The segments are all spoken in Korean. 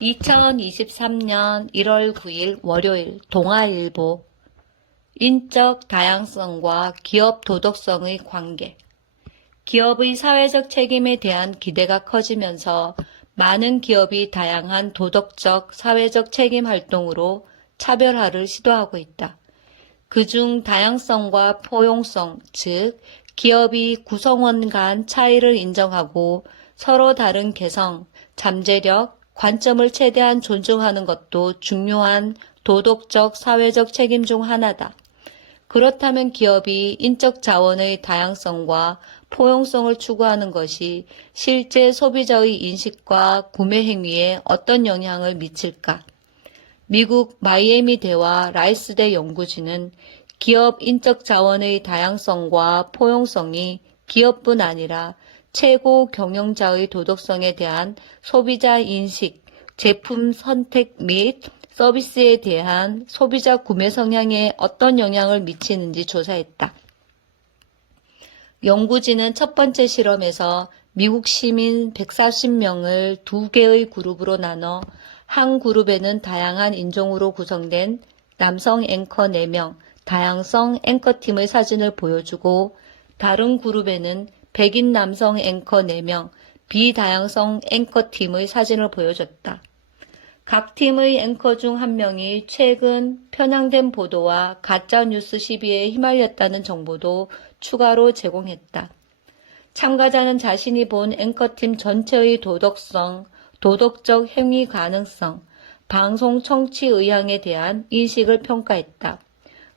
2023년 1월 9일 월요일 동아일보 인적 다양성과 기업 도덕성의 관계 기업의 사회적 책임에 대한 기대가 커지면서 많은 기업이 다양한 도덕적, 사회적 책임 활동으로 차별화를 시도하고 있다. 그중 다양성과 포용성, 즉, 기업이 구성원 간 차이를 인정하고 서로 다른 개성, 잠재력, 관점을 최대한 존중하는 것도 중요한 도덕적, 사회적 책임 중 하나다. 그렇다면 기업이 인적 자원의 다양성과 포용성을 추구하는 것이 실제 소비자의 인식과 구매 행위에 어떤 영향을 미칠까? 미국 마이애미 대와 라이스대 연구진은 기업 인적 자원의 다양성과 포용성이 기업뿐 아니라 최고 경영자의 도덕성에 대한 소비자 인식, 제품 선택 및 서비스에 대한 소비자 구매 성향에 어떤 영향을 미치는지 조사했다. 연구진은 첫 번째 실험에서 미국 시민 140명을 두 개의 그룹으로 나눠 한 그룹에는 다양한 인종으로 구성된 남성 앵커 4명, 다양성 앵커팀의 사진을 보여주고 다른 그룹에는 백인 남성 앵커 4명, 비다양성 앵커팀의 사진을 보여줬다. 각 팀의 앵커 중 한 명이 최근 편향된 보도와 가짜 뉴스 시비에 휘말렸다는 정보도 추가로 제공했다. 참가자는 자신이 본 앵커팀 전체의 도덕성, 도덕적 행위 가능성, 방송 청취 의향에 대한 인식을 평가했다.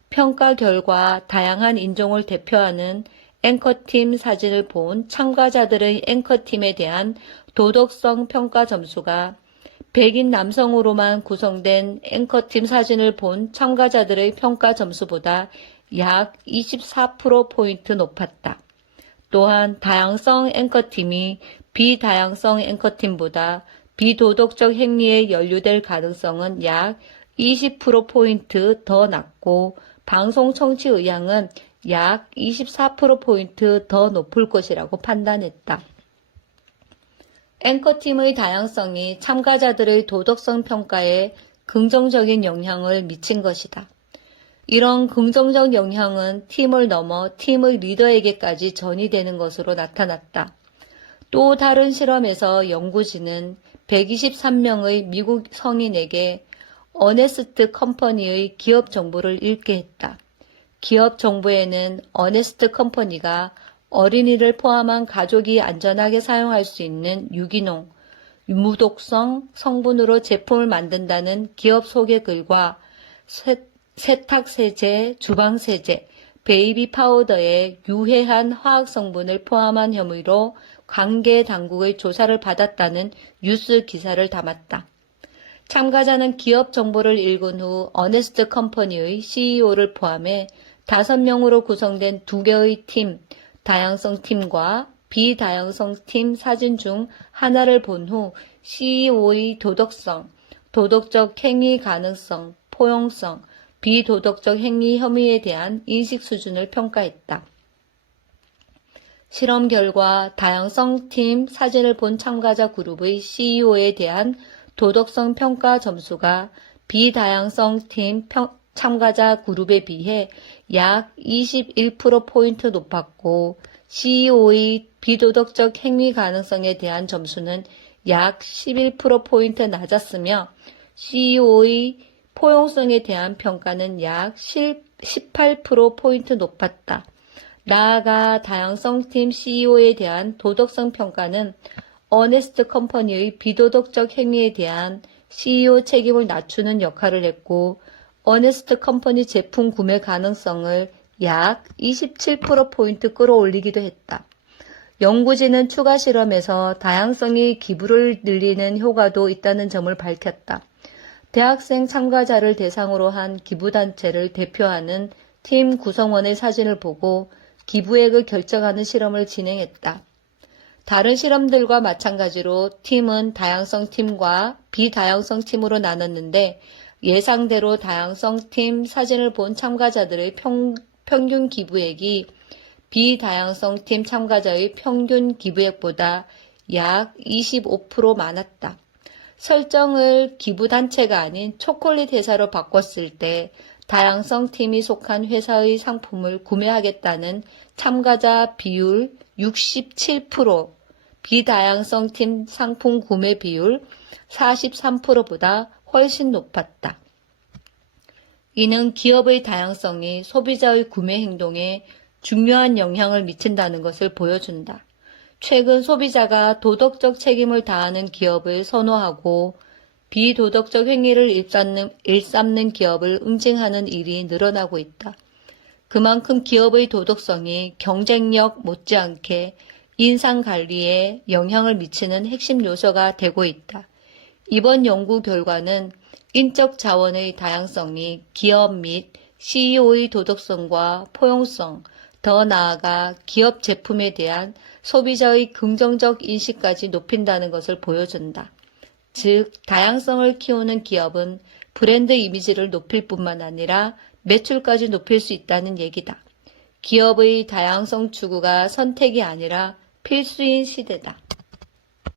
평가 결과 다양한 인종을 대표하는 앵커팀 사진을 본 참가자들의 앵커팀에 대한 도덕성 평가 점수가 백인 남성으로만 구성된 앵커팀 사진을 본 참가자들의 평가 점수보다 약 24%포인트 높았다. 또한 다양성 앵커팀이 비다양성 앵커팀보다 비도덕적 행위에 연루될 가능성은 약 20%포인트 더 낮고 방송 청취 의향은 약 24%포인트 더 높을 것이라고 판단했다. 앵커팀의 다양성이 참가자들의 도덕성 평가에 긍정적인 영향을 미친 것이다. 이런 긍정적 영향은 팀을 넘어 팀의 리더에게까지 전이되는 것으로 나타났다. 또 다른 실험에서 연구진은 123명의 미국 성인에게 어네스트 컴퍼니의 기업 정보를 읽게 했다. 기업 정보에는 어네스트 컴퍼니가 어린이를 포함한 가족이 안전하게 사용할 수 있는 유기농, 무독성 성분으로 제품을 만든다는 기업 소개 글과 세, 세탁세제, 주방세제, 베이비 파우더에 유해한 화학 성분을 포함한 혐의로 관계 당국의 조사를 받았다는 뉴스 기사를 담았다. 참가자는 기업 정보를 읽은 후 어네스트 컴퍼니의 CEO를 포함해 다섯 명으로 구성된 두 개의 팀, 다양성 팀과 비다양성 팀 사진 중 하나를 본 후 CEO의 도덕성, 도덕적 행위 가능성, 포용성, 비도덕적 행위 혐의에 대한 인식 수준을 평가했다. 실험 결과 다양성 팀 사진을 본 참가자 그룹의 CEO에 대한 도덕성 평가 점수가 비다양성 팀 평, 참가자 그룹에 비해 약 21%포인트 높았고 CEO의 비도덕적 행위 가능성에 대한 점수는 약 11%포인트 낮았으며 CEO의 포용성에 대한 평가는 약 18%포인트 높았다. 나아가 다양성팀 CEO에 대한 도덕성 평가는 어네스트 컴퍼니의 비도덕적 행위에 대한 CEO 책임을 낮추는 역할을 했고 어네스트 컴퍼니 제품 구매 가능성을 약 27%포인트 끌어올리기도 했다. 연구진은 추가 실험에서 다양성이 기부를 늘리는 효과도 있다는 점을 밝혔다. 대학생 참가자를 대상으로 한 기부단체를 대표하는 팀 구성원의 사진을 보고 기부액을 결정하는 실험을 진행했다. 다른 실험들과 마찬가지로 팀은 다양성 팀과 비다양성 팀으로 나눴는데 예상대로 다양성 팀 사진을 본 참가자들의 평, 평균 기부액이 비다양성 팀 참가자의 평균 기부액보다 약 25% 많았다. 설정을 기부단체가 아닌 초콜릿 회사로 바꿨을 때 다양성 팀이 속한 회사의 상품을 구매하겠다는 참가자 비율 67%, 비다양성 팀 상품 구매 비율 43%보다 훨씬 높았다. 이는 기업의 다양성이 소비자의 구매 행동에 중요한 영향을 미친다는 것을 보여준다. 최근 소비자가 도덕적 책임을 다하는 기업을 선호하고 비도덕적 행위를 일삼는, 일삼는 기업을 응징하는 일이 늘어나고 있다. 그만큼 기업의 도덕성이 경쟁력 못지않게 인상 관리에 영향을 미치는 핵심 요소가 되고 있다. 이번 연구 결과는 인적 자원의 다양성이 기업 및 CEO의 도덕성과 포용성, 더 나아가 기업 제품에 대한 소비자의 긍정적 인식까지 높인다는 것을 보여준다. 즉, 다양성을 키우는 기업은 브랜드 이미지를 높일 뿐만 아니라 매출까지 높일 수 있다는 얘기다. 기업의 다양성 추구가 선택이 아니라 필수인 시대다.